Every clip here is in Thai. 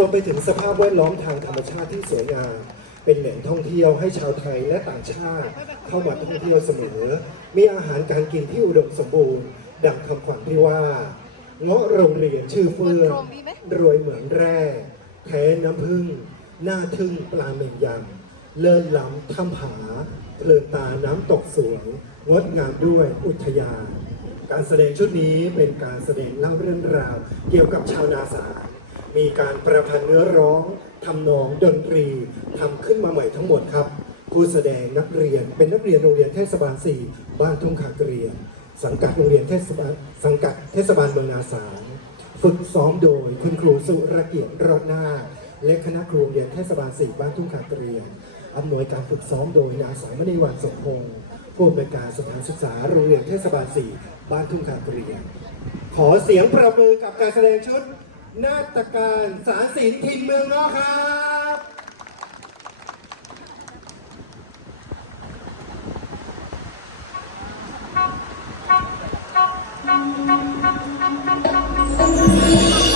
วมไปถึงสภาพแวดล้อมทางธรรมชาติที่สวยงามเป็นแหล่งท่องเที่ยวให้ชาวไทยและต่างชาติ เข้ามาท่องเที่ยวเสมอ มีอาหารการกินที่อุดมสมบูรณ์ ดังคำขวัญที่ว่าเงาะโรงเรียนชื่อเฟื่องรวยเหมือนแร่แท้น้ำผึ้งหน้าทึ่งปลาเมงยำเลิศล้ำถ้ำผาเพลินตาน้ำตกสวยงดงามด้วยอุทยานการแสดงชุดนี้เป็นการแสดงเล่าเรื่องราว เกี่ยวกับชาวนาสา มีการประพันธ์เนื้อร้องทำนองดนตรีทำขึ้นมาใหม่ทั้งหมดครับ ผู้แสดงนักเรียนเป็นนักเรียนโรงเรียนเทศบาล4บ้านทุ่งขาเกรียน สังกัดโรงเรียนเทศบาลสังกัดเทศบาลเมืองนาสารฝึกซ้อมโดยคุณครูสุรเกียรติรอดนาและคณะครูโรงเรียนเทศบาล4บ้านทุ่งขาเกรียนอำนวยการฝึกซ้อมโดยนางสาวมณีวันสมพงศ์ผู้อำนวยการสถานศึกษาโรงเรียนเทศบาล4บ้านทุ่งขาเกรียน ขอเสียงประมือกับการแสดงชุด นาฏการสารสินทินเมืองเนาะครับโ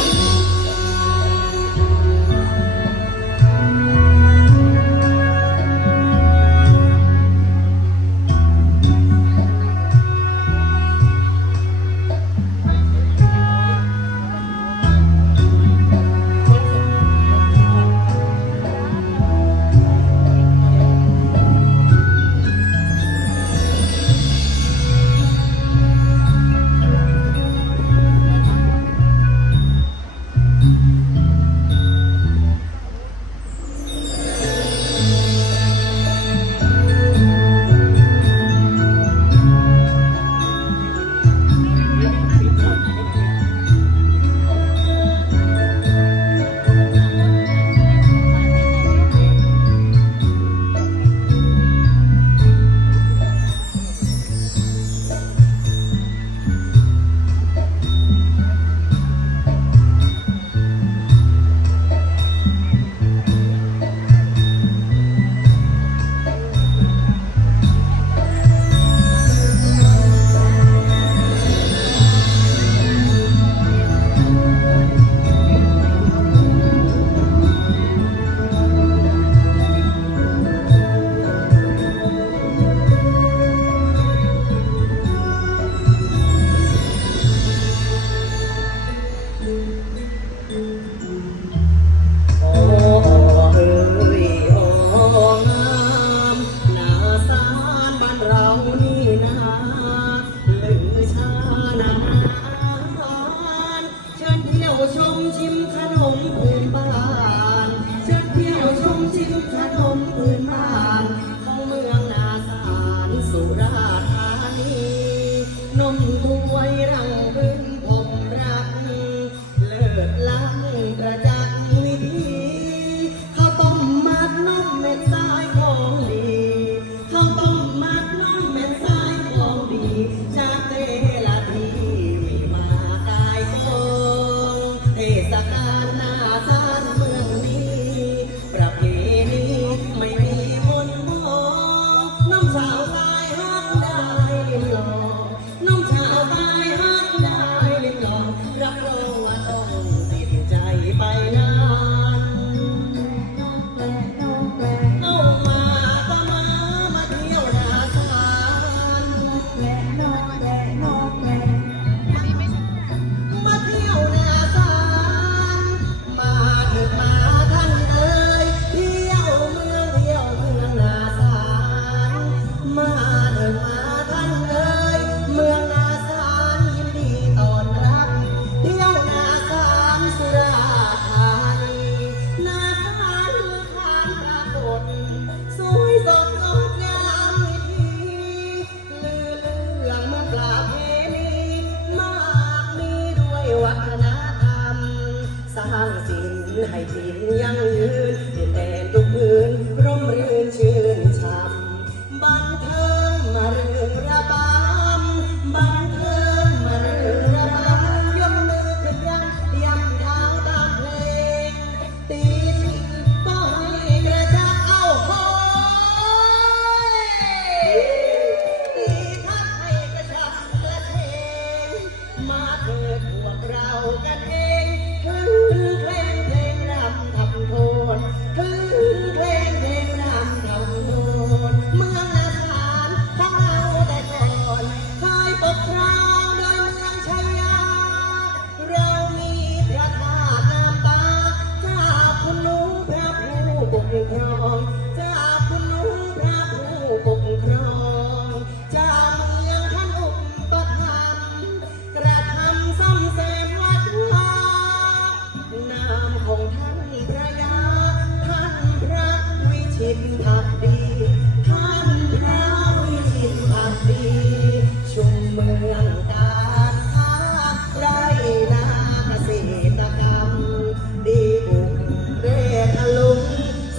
สร้างสิ่งให้ถิ่นยั่งยืน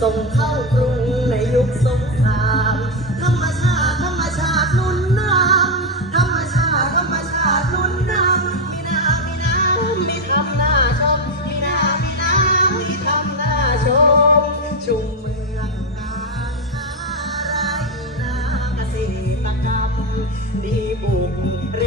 ส่งเข้ากรุงในยุคสงคราม ธรรมชาติธรรมชาตินุ่นน้ำธรรมชาติธรรมชาตินุ่นน้ำมีน้ำมีน้ำมีทำหน้าชม มีน้ำมีน้ำมีทำหน้าชม ชุมเมืองนาคาไรนาเกษตรกรรมดีบุกเร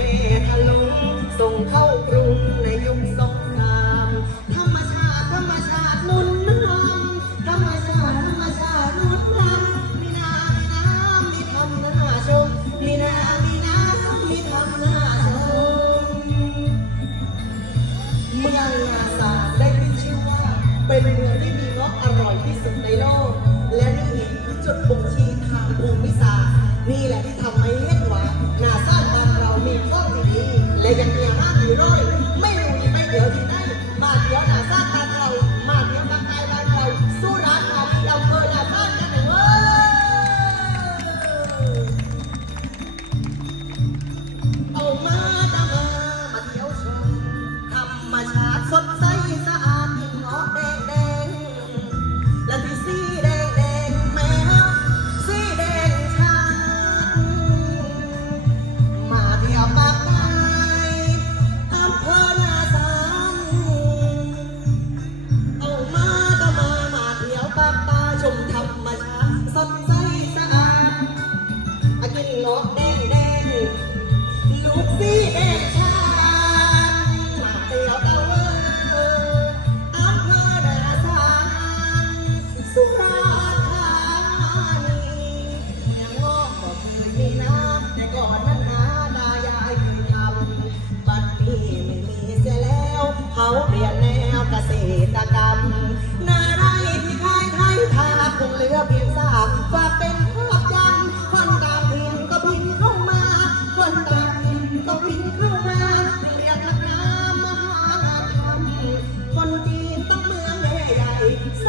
have 뭐? vez.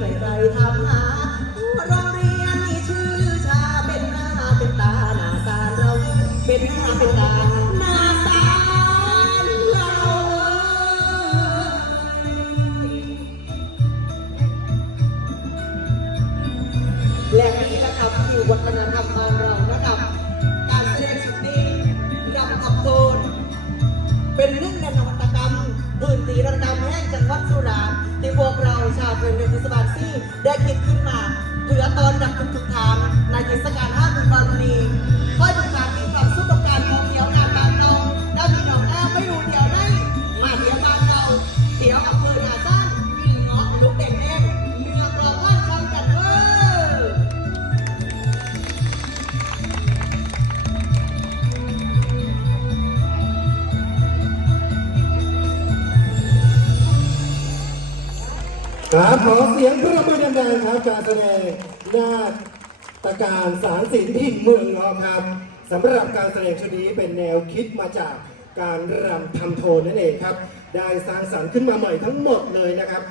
ไราเรียนนี่ชื่อชาเป็นหน้าเป็นตาหน้าตาเราเป็นหน้าเป็นตาหน้าตาเราแหล่งนี้นะครับคือวัฒนธรรมบ้านเรานะครับ การแสดงสุดนี้รำทำโทนเป็นหนึ่งในนวัตกรรมดนตรีระดับแห่งจังหวัดสุราษฎร์ พวกเราชาวเรือนเดือนพฤษภาคมได้คิดขึ้นมาเพื่อตอนดับทุกๆทางในเทศกาล5ตุลาคมนี้ ครับขอเสียงพระมาดังๆครับการแสดงนาฏการสารสินที่เมืองรอครับสำหรับการแสดงชุดนี้เป็นแนวคิดมาจากการรำทำโทนนั่นเองครับ ได้สร้างสรรค์ขึ้นมาใหม่ทั้งหมดเลยนะครับ